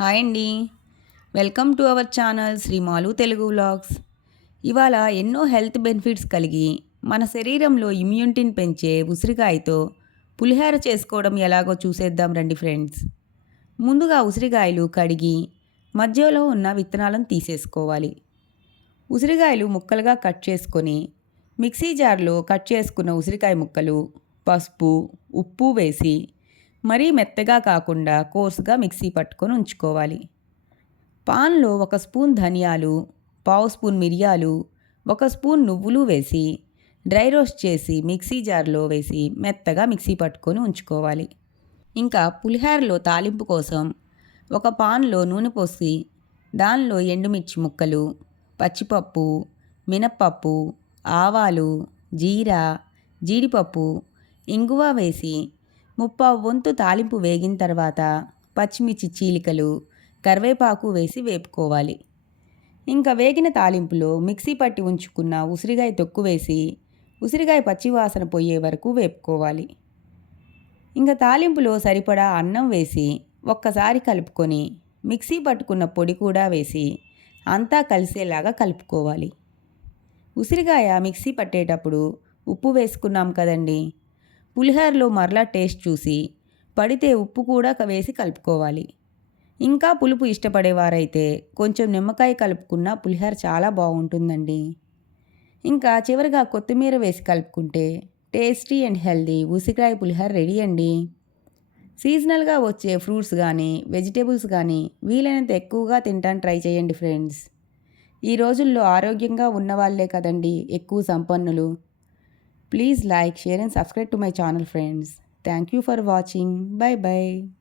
Hi అండి. Welcome to our channel Srimalu Telugu vlogs. ఇవాళ ఎన్నో హెల్త్ బెనిఫిట్స్ కలిగి మన శరీరంలో ఇమ్యూనిటీని పెంచే ఉసిరికాయతో పులిహార చేసుకోవడం ఎలాగో చూసేద్దాం రండి ఫ్రెండ్స్. ముందుగా ఉసిరికాయలు కడిగి మధ్యలో ఉన్న విత్తనాలను తీసేసుకోవాలి. ఉసిరికాయలు ముక్కలుగా కట్ చేసుకొని మిక్సీ జార్లో కట్ చేసుకున్న ఉసిరికాయ ముక్కలు పసుపు ఉప్పు వేసి మరీ మెత్తగా కాకుండా కోర్సుగా మిక్సీ పట్టుకొని ఉంచుకోవాలి. పాన్లో ఒక స్పూన్ ధనియాలు పావు స్పూన్ మిరియాలు ఒక స్పూన్ నువ్వులు వేసి డ్రై రోస్ట్ చేసి మిక్సీ జార్లో వేసి మెత్తగా మిక్సీ పట్టుకొని ఉంచుకోవాలి. ఇంకా పులిహారలో తాలింపు కోసం ఒక పాన్లో నూనె పోసి దానిలో ఎండుమిర్చి ముక్కలు పచ్చిపప్పు మినప్పప్పు ఆవాలు జీరా జీడిపప్పు ఇంగువ వేసి ముప్పావు వంతు తాలింపు వేగిన తర్వాత పచ్చిమిర్చి చీలికలు కరివేపాకు వేసి వేపుకోవాలి. ఇంకా వేగిన తాలింపులో మిక్సీ పట్టి ఉంచుకున్న ఉసిరికాయ తొక్కు వేసి ఉసిరికాయ పచ్చివాసన పోయే వరకు వేపుకోవాలి. ఇంకా తాలింపులో సరిపడా అన్నం వేసి ఒక్కసారి కలుపుకొని మిక్సీ పట్టుకున్న పొడి కూడా వేసి అంతా కలిసేలాగా కలుపుకోవాలి. ఉసిరికాయ మిక్సీ పట్టేటప్పుడు ఉప్పు వేసుకున్నాం కదండి పులిహోరలో మరలా టేస్ట్ చూసి పడితే ఉప్పు కూడా వేసి కలుపుకోవాలి. ఇంకా పులుపు ఇష్టపడేవారైతే కొంచెం నిమ్మకాయ కలుపుకున్న పులిహోర చాలా బాగుంటుందండి. ఇంకా చివరిగా కొత్తిమీర వేసి కలుపుకుంటే టేస్టీ అండ్ హెల్దీ ఉసిరికాయ పులిహోర రెడీ అండి. సీజనల్గా వచ్చే ఫ్రూట్స్ కానీ వెజిటేబుల్స్ కానీ వీలైనంత ఎక్కువగా తింటాను ట్రై చేయండి ఫ్రెండ్స్. ఈ రోజుల్లో ఆరోగ్యంగా ఉన్నవాళ్ళే కదండి ఎక్కువ సంపన్నులు. Please like, share and subscribe to my channel friends. Thank you for watching. Bye bye.